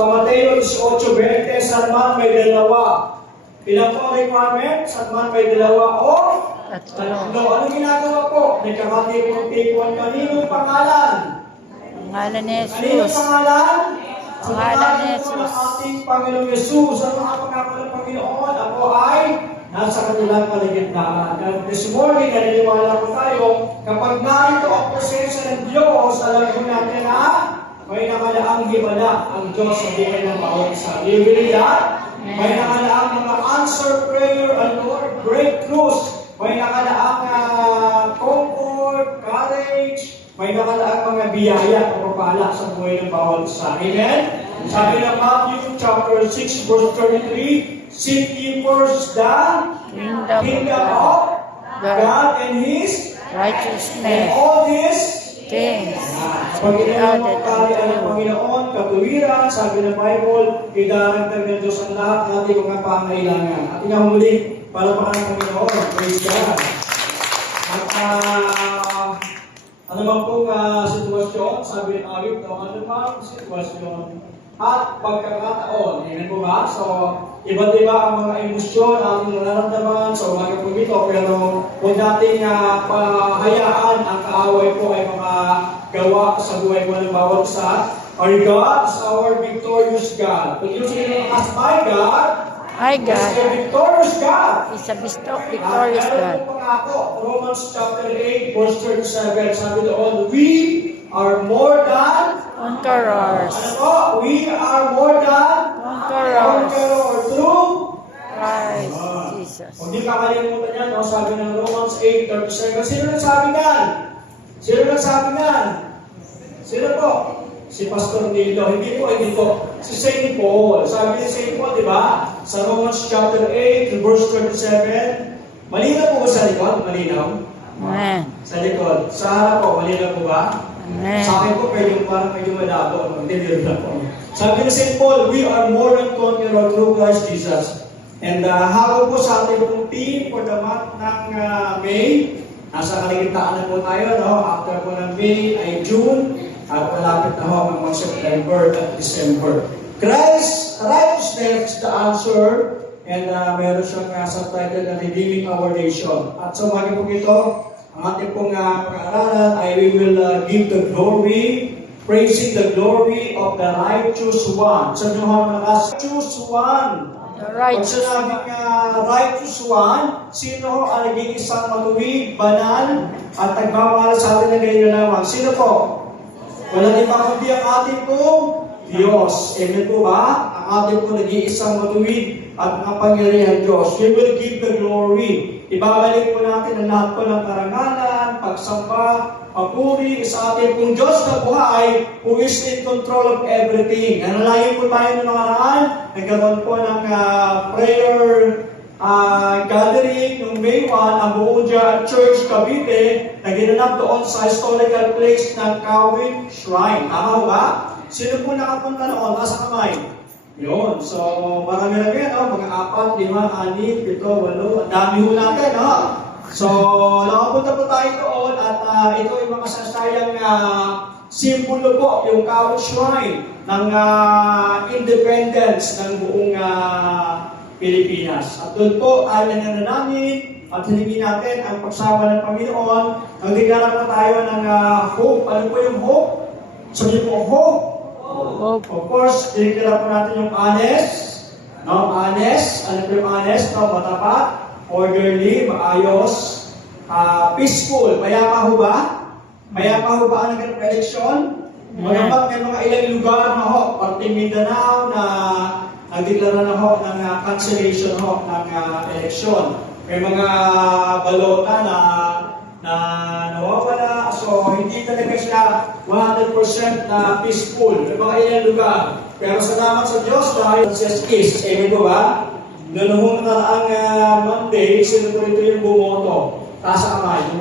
Sa Mateo 18:20, saan man may dalawa. Ilan po ang requirement? Saan man may dalawa o tatlo. Ano ginagawa po? Nagkakatipon-tipon. Kaninong pangalan? Pangalan ni Kaninong Jesus. pangalan? Pangalan ni Jesus. Jesus. Ang ating Panginoong Jesus. Ang mga pangako ng Panginoon, ako ay nasa kanilang paligidnaan. And this morning, naniniwala po tayo, kapag narito ang presensya ng Diyos, alam po natin na may nakalaang himala ang Diyos sa buhay ng bawat isa. Do you believe that? May nakalaang mga answer prayer and Lord breakthroughs. May nakalaang comfort, courage. May nakalaang mga biyaya o papala sa buhay ng bawat isa. Amen? Sabi ng Matthew chapter 6 verse 33, seek ye first the kingdom of God and His Righteousness. and all these Things. Pagkailangan mo kalian ng Panginoon, katuwiran, sabi ng Bible, idaragdag ng Diyos ang lahat ng ating mga pangailangan. At inahuli, para pa ng Panginoon. Praise God. At ano man pong sitwasyon, sabi ng Ayub, ano man sitwasyon at pagkakataon. Yan po ba? So, iba't iba ang mga emosyon, ating nararamdaman sa umaga po ito, pero huwag natin pahayaan ang kaaway po ay mga gawa sa buhay mo ng bawat isa. Our God is our victorious God. Pag yung sino as my God, My God is a victorious God. is a victorious God. Romans chapter 8, verse 37, sabi doon, we are more than Conquerors. ano po? We are more than Conquerors. through Christ Jesus. Kung di kakalimutan yan, no? Sabi ng Romans 8:37. Sino nagsabi yan? Sino nagsabi yan? Sino po? Si Pastor Nilo. Hindi po. Si St. Paul. Sabi ni St. Paul, di ba? Sa Romans chapter 8, verse 37. Malinaw po ba sa likod? Malinaw? Amen. Sa likod. Sa harap po, malinaw po ba? Amen. Sa akin po, parang medyo malabo. Hindi na po. Sabi ni St. Paul, we are more than conquerors through Christ Jesus. And habang po sa ating pong team for the month ng May, nasa kaligtaan na po tayo, no? After po ng May ay June, at malapit na ho ang September at December. Christ, righteousness is the answer, and meron siyang subtitle na Redeeming Our Nation. At sa umaga po ito, ang ating pong pag-aaralan ay we will give the glory, praising the glory of the righteous one. Sa inyo ho nakas, righteous one. The Pag righteous sinabing righteous one, sino ho ang naging isang matuwid, banal, at nagbawal sa atin ng ganyan. Sino po? Walang iba kundi ang ating pong Diyos. Amen po ba? Ang ating pong nag-iisang matuwid at makapangyarihan Diyos. We will give the glory. Ibabalik po natin ang lahat po ng karangalan, pagsamba, papuri sa ating pong Diyos na buhay who is in control of everything. Nanalangin po tayo ng nakaraan. Nagkaroon po ng prayer gathering noong May 1, ang Buuja Church Cavite na ginanap doon sa historical place ng Kawit Shrine. Tama ba? Sino po nakapunta noon? Nasa kamay? Yun. So, marami-rami yan, no? Mga 4, 5, 6, 7, 8. Ang dami ho natin, no? So, nakapunta po tayo doon at ito yung mga sasayang simbolo po, yung Kawit Shrine ng independence ng buong Pilipinas. At doon po, tayo na namin at hilingin natin ang pagsama ng Panginoon. Nagdeklara na tayo ng hope. Ano po yung hope? Sabi po, hope. Hope. Of course, dineklara po natin yung honest. No? Honest. Ano po yung honest? No? Matapat, orderly, maayos, peaceful. Mayapa ho ba? Mayapa ho ba ang naging eleksyon? Magapat may mga ilang lugar na ho, parte Mindanao na nagdeklara na ho ng cancellation ho ng eleksyon. May mga balota na nawawala. So, hindi talaga siya 100% na peaceful. May mga ilang lugar. Pero salamat sa Diyos dahil sa is. Amen po ba? Noong nakaraang Monday, sino po ito yung bumoto? Taas ang kamay.